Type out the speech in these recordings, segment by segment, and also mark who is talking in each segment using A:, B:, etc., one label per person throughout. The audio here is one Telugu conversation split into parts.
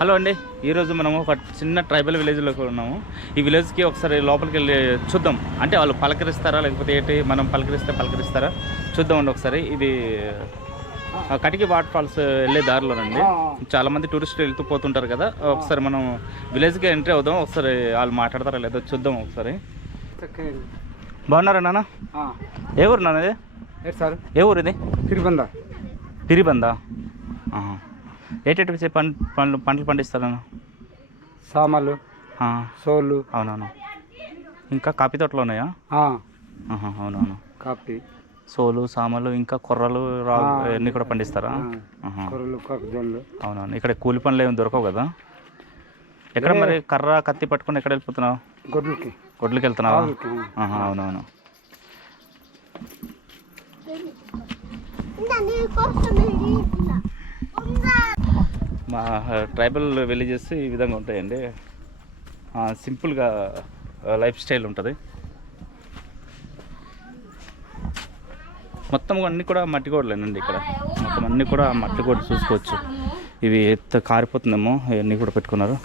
A: హలో అండి. ఈరోజు మనము ఒక చిన్న ట్రైబల్ విలేజ్లో ఉన్నాము. ఈ విలేజ్కి ఒకసారి లోపలికి వెళ్ళి చూద్దాం. అంటే వాళ్ళు పలకరిస్తారా? లేకపోతే ఏంటి? మనం పలకరిస్తే పలకరిస్తారా? చూద్దాం అండి ఒకసారి. ఇది కటికి వాటర్ ఫాల్స్ వెళ్ళే దారిలోనండి చాలా మంది టూరిస్టులు వెళ్తూ పోతుంటారు కదా. ఒకసారి మనం విలేజ్కి ఎంట్రీ అవుదాం. ఒకసారి వాళ్ళు మాట్లాడతారా లేదో చూద్దాం ఒకసారి. బాగున్నారా నాన్న? ఏ ఊరు నాన్న ఇది?
B: ఏంటి సార్?
A: ఏ ఊరు ఇది?
B: తిరుబంద
A: తిరిబందా. ఏటేటి పంట పండ్లు పంటలు పండిస్తారన్న?
B: సామలు
A: ఆ,
B: సోలు
A: అవునవును. ఇంకా కాఫీ తోటలు ఉన్నాయా? అవునవును.
B: కాపీ.
A: సోలు సామలు ఇంకా కొర్రలు ఇవన్నీ కూడా పండిస్తారా? అవునవును. ఇక్కడ కూలి పనులు ఏమి దొరకవు కదా? ఎక్కడ మరి కర్ర కత్తి పట్టుకొని ఎక్కడ వెళ్ళిపోతున్నావు?
B: గొడ్లకి.
A: గొడ్లకి వెళ్తున్నావా? అవునవును. మా ట్రైబల్ విలేజెస్ ఈ విధంగా ఉంటాయండి. సింపుల్గా లైఫ్ స్టైల్ ఉంటుంది. మొత్తం అన్నీ కూడా మట్టి గోడలేనండి ఇక్కడ. మొత్తం అన్నీ కూడా మట్టి గోడ చూసుకోవచ్చు. ఇవి ఎత్త కారిపోతుందేమో ఇవన్నీ కూడా పెట్టుకున్నారు.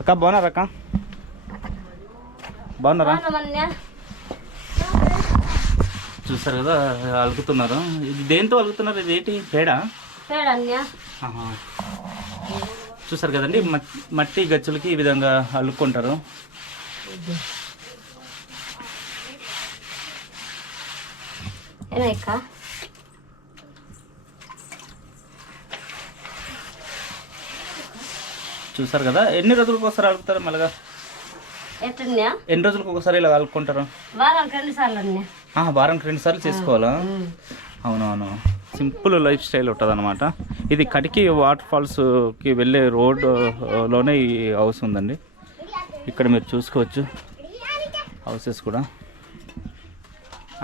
A: అక్క బాగున్నారా అక్క? బాగున్నారా? చూసారు కదా అలుకుతున్నారు ఇది దేంతో అలుకుతున్నారు ఇది ఏంటి? పేడ? ఆహా. చూసారు కదండి మట్- మట్టి గచ్చులకి ఈ విధంగా అల్లుకుంటారు. చూసారు కదా ఎన్ని రోజులకు ఒకసారి అలుకుతారు
C: ఎట్టున్నా
A: ఎన్ని రోజులకు ఒకసారి ఇలా అలుకుంటారు
C: వారానికి రెండు సార్లు
A: చేసుకోవాలా? అవునవును. సింపుల్ లైఫ్ స్టైల్ ఉంటుంది అనమాట ఇది కటికి వాటర్ ఫాల్స్కి వెళ్ళే రోడ్లోనే ఈ హౌస్ ఉందండి. ఇక్కడ మీరు చూసుకోవచ్చు. హౌసెస్ కూడా.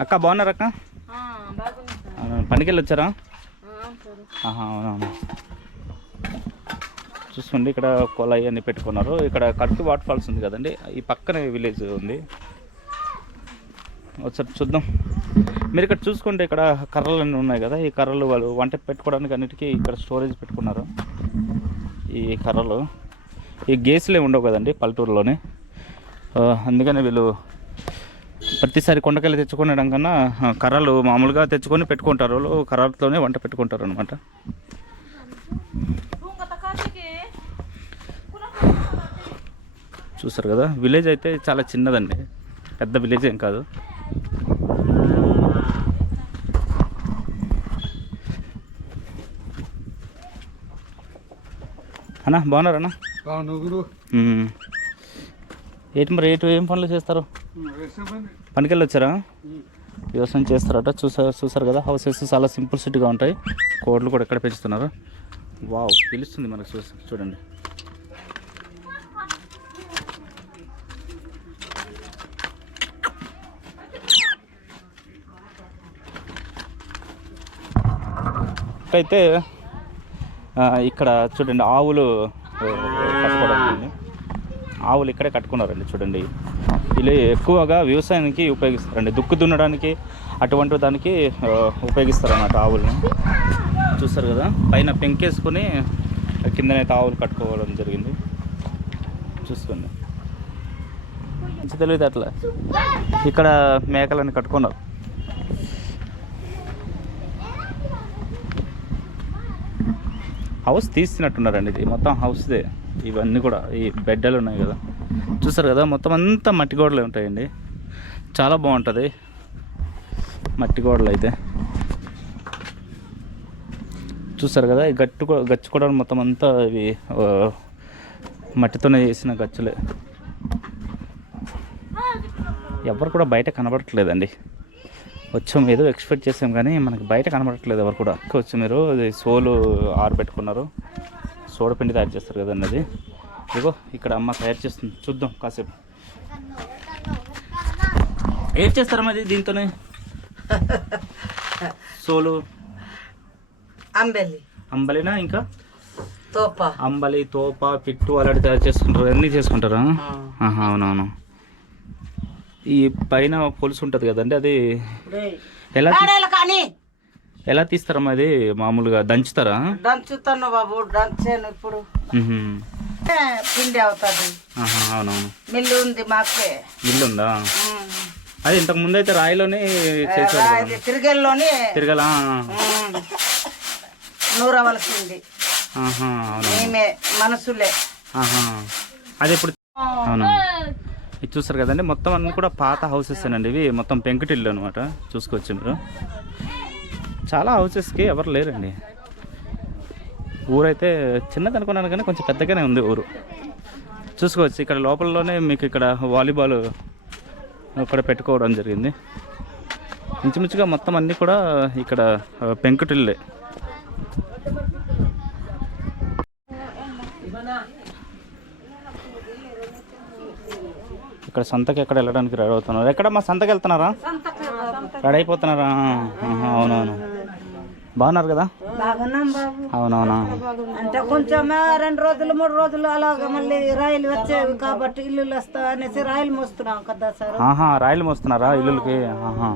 A: అక్క బాగున్నారు అక్క? అవును, పనికి వెళ్ళి వచ్చారా అవునవును చూసుకోండి ఇక్కడ కొలాయి అన్ని పెట్టుకున్నారు. ఇక్కడ కడుపు వాటర్ ఫాల్స్ ఉంది కదండి. ఈ పక్కనే విలేజ్ ఉంది. ఒకసారి చూద్దాం. మీరు ఇక్కడ చూసుకుంటే ఇక్కడ కర్రలు అన్నీ ఉన్నాయి కదా ఈ కర్రలు వాళ్ళు వంట పెట్టుకోవడానికి అన్నిటికీ ఇక్కడ స్టోరేజ్ పెట్టుకున్నారు. ఈ కర్రలు ఈ గేసులే ఉండవు కదండి పల్లెటూరులోనే. అందుకనే అందుకని వీళ్ళు ప్రతిసారి కొండకెళ్ళి తెచ్చుకునేడం కన్నా కర్రలు మామూలుగా తెచ్చుకొని పెట్టుకుంటారు. వాళ్ళు కర్రలతోనే వంట పెట్టుకుంటారు అనమాట చూస్తారు కదా విలేజ్ అయితే చాలా చిన్నదండి. పెద్ద విలేజ్ ఏం కాదు. అన్నా బాగున్నారన్నా
B: నువ్వురు
A: మ్మ్. ఏంటి మరి ఏటు ఏం పనులు చేస్తారు? పనికెళ్ళి వచ్చారా? వ్యవసాయం చేస్తారట చూసారు చూసారు కదా హౌసెస్ చాలా సింపుల్ సిటీగా ఉంటాయి. కోడ్లు కూడా ఎక్కడ పెంచుతున్నారు. వావ్ పిలుస్తుంది మనకు చూ చూడండి. అయితే ఇక్కడ చూడండి ఆవులు కట్టుకోవడానికి ఆవులు ఇక్కడే కట్టుకున్నారండి చూడండి. వీళ్ళు ఎక్కువగా వ్యవసాయానికి ఉపయోగిస్తారండి. దుక్కు దున్నడానికి అటువంటి దానికి ఉపయోగిస్తారన్నమాట ఆవులను. చూస్తారు కదా పైన పెంకేసుకొని కిందనైతే ఆవులు కట్టుకోవడం జరిగింది. చూసుకోండి. మంచి తెలియదు అట్లా. ఇక్కడ మేకలని కట్టుకున్నారు. హౌస్ తీసినట్టున్నారండి ఇది. మొత్తం హౌస్దే. ఇవన్నీ కూడా ఈ బెడ్డలు ఉన్నాయి కదా. చూసారు కదా మొత్తం అంతా మట్టి గోడలే ఉంటాయండి. చాలా బాగుంటుంది. మట్టి గోడలు అయితే చూసారు కదా ఈ గట్టు గచ్చు కూడా మొత్తం అంతా ఇవి మట్టితోనే చేసిన గచ్చులే. ఎవరు కూడా బయట కనబడట్లేదండి. వచ్చాం. ఏదో ఎక్స్పెక్ట్ చేసాం కానీ మనకి బయట కనబడట్లేదు ఎవరు కూడా. వచ్చి మీరు ఇది సోలు ఆరబెట్టుకున్నారు సోడా పిండి తయారు చేస్తారు కదండి అది ఇదిగో ఇక్కడ అమ్మ తయారు చేస్తుంది. చూద్దాం కాసేపు. ఏం చేస్తారమ్మా అది దీంతోనే? సోలు.
D: అంబెల్లి
A: అంబలినా ఇంకా?
D: తోప.
A: అంబలి తోప పిట్టు అలాంటి తయారు చేసుకుంటారు అన్నీ చేసుకుంటారా? అవునవును. ఈ పైన పొలుసు ఉంటుంది కదండి అది ఎలా ఎలా తీస్తారమ్మా అది? మామూలుగా దంచుతారా?
D: దంచుతాను బాబు దంచాను ఇప్పుడు. పిండి అవుతుంది.
A: అవునవును.
D: మిల్లు ఉంది మాకే.
A: ఇల్లు ఉందా. అది ఇంతకు ముందు అయితే రాయిలోనే.
D: అది తిరిగెల్లోని.
A: తిరగలా?
D: నూరవలసింది. మేమే మనసులే.
A: అది ఇప్పుడు అవును ఇది చూస్తారు కదండి. మొత్తం అన్ని కూడా పాత హౌసెస్ అండి ఇవి. మొత్తం పెంకుటిల్లు అనమాట చూసుకోవచ్చు మీరు. చాలా హౌసెస్కి ఎవరు లేరండి. ఊరైతే చిన్నది అనుకున్నాను కానీ కొంచెం పెద్దగానే ఉంది ఊరు. చూసుకోవచ్చు. ఇక్కడ లోపలలోనే మీకు ఇక్కడ వాలీబాల్ ఇక్కడ పెట్టుకోవడం జరిగింది. ఇంచుమించుగా మొత్తం అన్నీ కూడా ఇక్కడ పెంకుటిల్లే. ఇక్కడ సంతకి ఎక్కడ వెళ్ళడానికి రెడీ అవుతున్నారు? ఎక్కడ మా సంతకి వెళ్తున్నారా? రెడీ అయిపోతున్నారా? అవునవును. బాగున్నారు కదా? అవునవునా?
D: అంటే కొంచెం రెండు రోజులు మూడు రోజులు అలాగ మళ్ళీ రైలు వచ్చేవి కాబట్టి ఇల్లు వస్తా అనేసి రైలు మోస్తున్నాం కదా సార్.
A: ఆహా రాయలు మోస్తున్నారా ఇల్లులకి? ఆహా.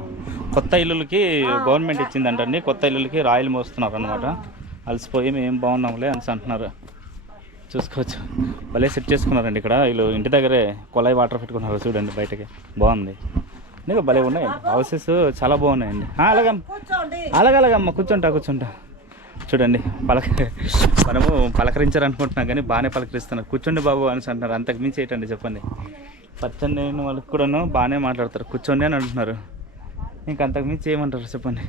A: కొత్త ఇల్లులకి గవర్నమెంట్ ఇచ్చిందంటండి. కొత్త ఇల్లులకి రాయలు మోస్తున్నారు అనమాట అలసిపోయి మేము బాగున్నాంలే అని అంటున్నారు. చూసుకోవచ్చు. భలే సెట్ చేసుకున్నారండి ఇక్కడ. వీళ్ళు ఇంటి దగ్గరే కొలాయి వాటర్ పెట్టుకున్నారు చూడండి బయటకి. బాగుంది. ఇంకా భలే ఉన్నాయి? హౌసెస్ చాలా బాగున్నాయండి. అలాగమ్మ అలాగే. అలాగమ్మ కూర్చుంటా కూర్చుంటా. చూడండి పలక మనము పలకరించారనుకుంటున్నాం కానీ బాగానే పలకరిస్తున్నారు. కూర్చోండి బాబు అని అంటున్నారు. అంతకు మించి ఏంటండి చెప్పండి? పచ్చని నేను వాళ్ళకి కూడాను బాగానే మాట్లాడతారు. కూర్చోండి అని అంటున్నారు. ఇంకా అంతకు మించి ఏమంటారు చెప్పండి?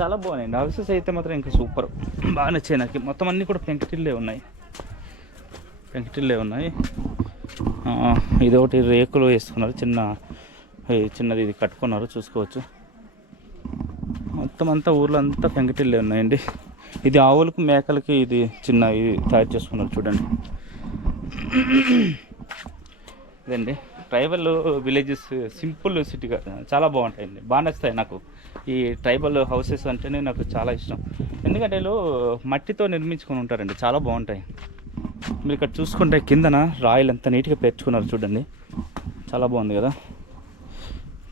A: చాలా బాగున్నాయండి. హౌసెస్ అయితే మాత్రం ఇంకా సూపర్ బాగా నచ్చాయి నాకు. మొత్తం అన్నీ కూడా పెంకుటిల్లే ఉన్నాయి. పెంకుటిల్లే ఉన్నాయి. ఇది ఒకటి రేకులు వేసుకున్నారు. చిన్న చిన్నది ఇది కట్టుకున్నారు. చూసుకోవచ్చు. మొత్తం అంతా ఊర్లో అంతా పెంకుటిల్లే ఉన్నాయండి. ఇది ఆవులకు మేకలకి ఇది చిన్న ఇది తయారు చేసుకున్నారు చూడండి. ఇదండి. ట్రైబల్ విలేజెస్ సింపుల్ సిటీగా చాలా బాగుంటాయండి. బాగా నచ్చుతాయి నాకు. ఈ ట్రైబల్ హౌసెస్ అంటేనే నాకు చాలా ఇష్టం. ఎందుకంటే వీళ్ళు మట్టితో నిర్మించుకొని ఉంటారండి. చాలా బాగుంటాయి. మీరు ఇక్కడ చూసుకుంటే కిందన రాయలు ఎంత నీట్గా పేర్చుకున్నారు చూడండి. చాలా బాగుంది కదా.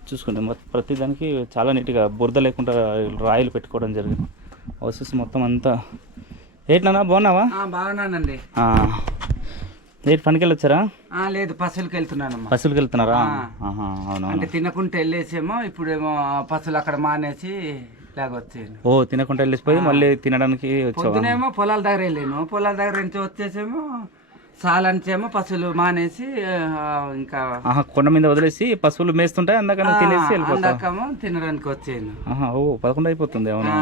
A: చూసుకుంటే మొత్తం ప్రతిదానికి చాలా నీట్గా బురద లేకుండా రాయలు పెట్టుకోవడం జరిగింది. హౌసెస్ మొత్తం అంతా. ఏంటన్నా బాగున్నావా?
B: బాగున్నానండి.
A: ఏంటి పనికి వెళ్ళొచ్చారా?
B: లేదు పసులకి వెళ్తున్నానమ్మా.
A: బస్సులకు వెళ్తున్నారా
B: అంటే తినకుంటే వెళ్ళేసేమో ఇప్పుడేమో పసులు అక్కడ మానేసి
A: ఓ తినకుండా వెళ్ళిపోయి మళ్ళీ తినడానికి
B: పొద్దునేమో పొలాల దగ్గర వెళ్ళాను. పొలాల దగ్గర నుంచి వచ్చేసేమో సాలంచేమో పసులు మానేసి ఇంకా
A: కొండ మీద వదిలేసి పశువులు మేస్తుంటాయి అందాక తినేసి
B: అందాకమో తినడానికి వచ్చాను
A: ఓ పదకొండు అయిపోతుంది అవునా.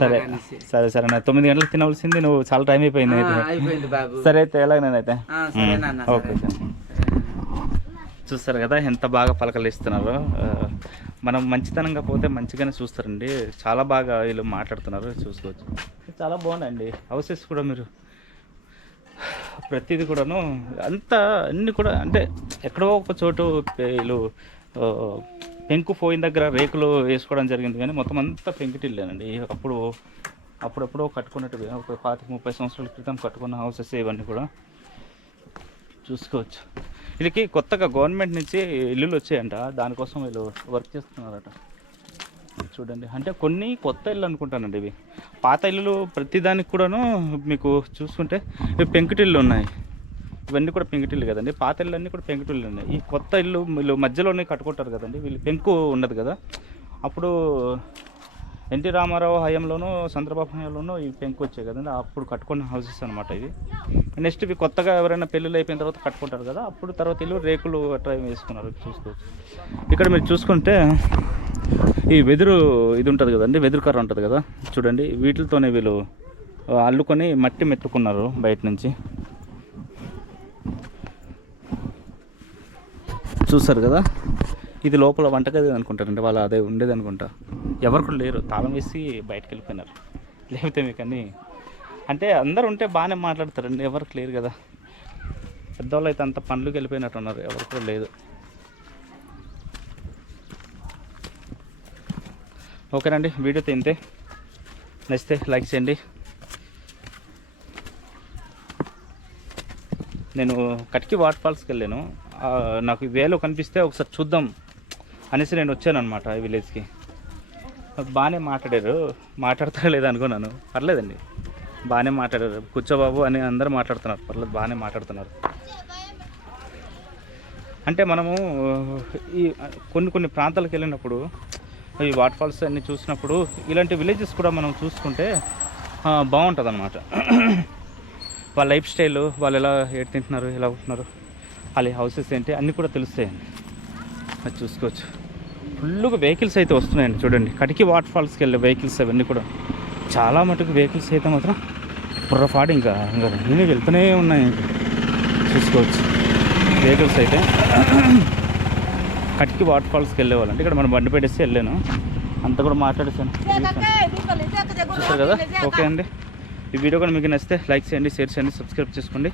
A: సరే. సరే సరే నా తొమ్మిది గంటలకు తినవలసింది నువ్వు చాలా టైం అయిపోయింది అయితే. సరే అయితే
B: సరే.
A: Okay sir. చూస్తారు కదా ఎంత బాగా పలకలిస్తున్నారు మనం మంచితనంగా పోతే మంచిగానే చూస్తారండి. చాలా బాగా వీళ్ళు మాట్లాడుతున్నారు చూసుకోవచ్చు. చాలా బాగున్నాయండి హౌసెస్ కూడా మీరు ప్రతిదీ కూడాను అంతా అన్ని కూడా అంటే ఎక్కడో ఒక చోటు వీళ్ళు పెంకు పోయిన దగ్గర రేకులు వేసుకోవడం జరిగింది కానీ మొత్తం అంతా పెంకుటిల్లేనండి. అప్పుడు అప్పుడెప్పుడో కట్టుకున్నట్టు ఒక పాతిక ముప్పై సంవత్సరాల క్రితం కట్టుకున్న హౌసెస్ ఇవన్నీ కూడా. చూసుకోవచ్చు. వీళ్ళకి కొత్తగా గవర్నమెంట్ నుంచి ఇల్లులు వచ్చాయంట. దానికోసం వీళ్ళు వర్క్ చేస్తున్నారట. చూడండి. అంటే కొన్ని కొత్త ఇల్లు అనుకుంటానండి ఇవి. పాత ఇల్లులు ప్రతిదానికి కూడాను మీకు చూసుకుంటే ఇవి పెంకుటిల్లు ఉన్నాయి. ఇవన్నీ కూడా పెంకుటిల్లు కదండి. పాత ఇల్లు అన్నీ కూడా పెంకుటిల్లు ఉన్నాయి. ఈ కొత్త ఇల్లు వీళ్ళు మధ్యలోనే కట్టుకుంటారు కదండి. వీళ్ళు పెంకు ఉండదు కదా. అప్పుడు ఎన్టీ రామారావు హయాంలోనూ చంద్రబాబు హయాంలోనూ ఈ పెంకు వచ్చాయి కదండి. అప్పుడు కట్టుకున్న హౌసెస్ అనమాట ఇవి. నెక్స్ట్ ఇవి కొత్తగా ఎవరైనా పెళ్ళిళ్ళు అయిపోయిన తర్వాత కట్టుకుంటారు కదా అప్పుడు తర్వాత ఇల్లు రేకులు అట్లా వేసుకున్నారు చూసుకోవచ్చు ఇక్కడ మీరు చూసుకుంటే ఈ వెదురు ఇది ఉంటుంది కదండి వెదురు కర్ర ఉంటుంది కదా. చూడండి వీటితోనే వీళ్ళు అల్లుకొని మట్టి మెత్తుకున్నారు బయట నుంచి. చూస్తారు కదా? ఇది లోపల వంటగది అనుకుంటారండి వాళ్ళు అదే ఉండేది అనుకుంటా. ఎవరు కూడా లేరు. తాళం వేసి బయటకు వెళ్ళిపోయినారు. లేకపోతే మీకు అన్నీ అంటే అందరు ఉంటే బాగానే మాట్లాడతారండి ఎవరికి లేరు కదా. పెద్దవాళ్ళు అయితే అంత పనులకు వెళ్ళిపోయినట్టు ఉన్నారు. ఎవరు కూడా లేదు. ఓకేనండి వీడియో తింటే నచ్చితే లైక్ చేయండి. నేను కట్కి వాటర్ ఫాల్స్కి వెళ్ళాను. నాకు వేలో కనిపిస్తే ఒకసారి చూద్దాం అనేసి నేను వచ్చాను అనమాట ఈ విలేజ్కి. బాగానే మాట్లాడారు. మాట్లాడతారా లేదా అనుకున్నాను. పర్లేదండి. బాగానే మాట్లాడారు. కూర్చోబాబు అని అందరూ మాట్లాడుతున్నారు. పర్లేదు బాగానే మాట్లాడుతున్నారు. అంటే మనము ఈ కొన్ని కొన్ని ప్రాంతాలకు వెళ్ళినప్పుడు ఈ వాటర్ ఫాల్స్ అన్నీ చూసినప్పుడు ఇలాంటి విలేజెస్ కూడా మనం చూసుకుంటే బాగుంటుంది అనమాట వాళ్ళ లైఫ్ స్టైల్ వాళ్ళు ఎలా ఏడు తింటున్నారు ఎలా ఉంటున్నారు వాళ్ళ హౌసెస్ ఏంటి అన్నీ కూడా తెలుస్తాయండి. అది చూసుకోవచ్చు. ఫుల్గా వెహికల్స్ అయితే వస్తున్నాయండి చూడండి. కటికి వాటర్ ఫాల్స్కి వెళ్ళే వెహికల్స్ అవన్నీ కూడా. చాలా మటుకు వెహికల్స్ అయితే మాత్రం బుర్రపాడు ఇంకా ఇంకా నేను వెళ్తూనే ఉన్నాయి. చూసుకోవచ్చు. వెహికల్స్ అయితే కటికి వాటర్ ఫాల్స్కి వెళ్ళేవాళ్ళంటే ఇక్కడ మనం బండి పెట్టేసి వెళ్ళాను. అంతా కూడా మాట్లాడేసాను చూస్తారు కదా? ఓకే అండి. ఈ వీడియో కూడా మీకు నచ్చితే లైక్ చేయండి షేర్ చేయండి సబ్స్క్రైబ్ చేసుకోండి.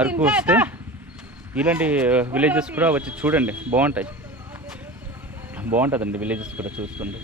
A: అరకు వస్తే ఇలాంటి విలేజెస్ కూడా వచ్చి చూడండి. బాగుంటాయి. బాగుంటుందండి విలేజెస్ కూడా చూస్తుంటే.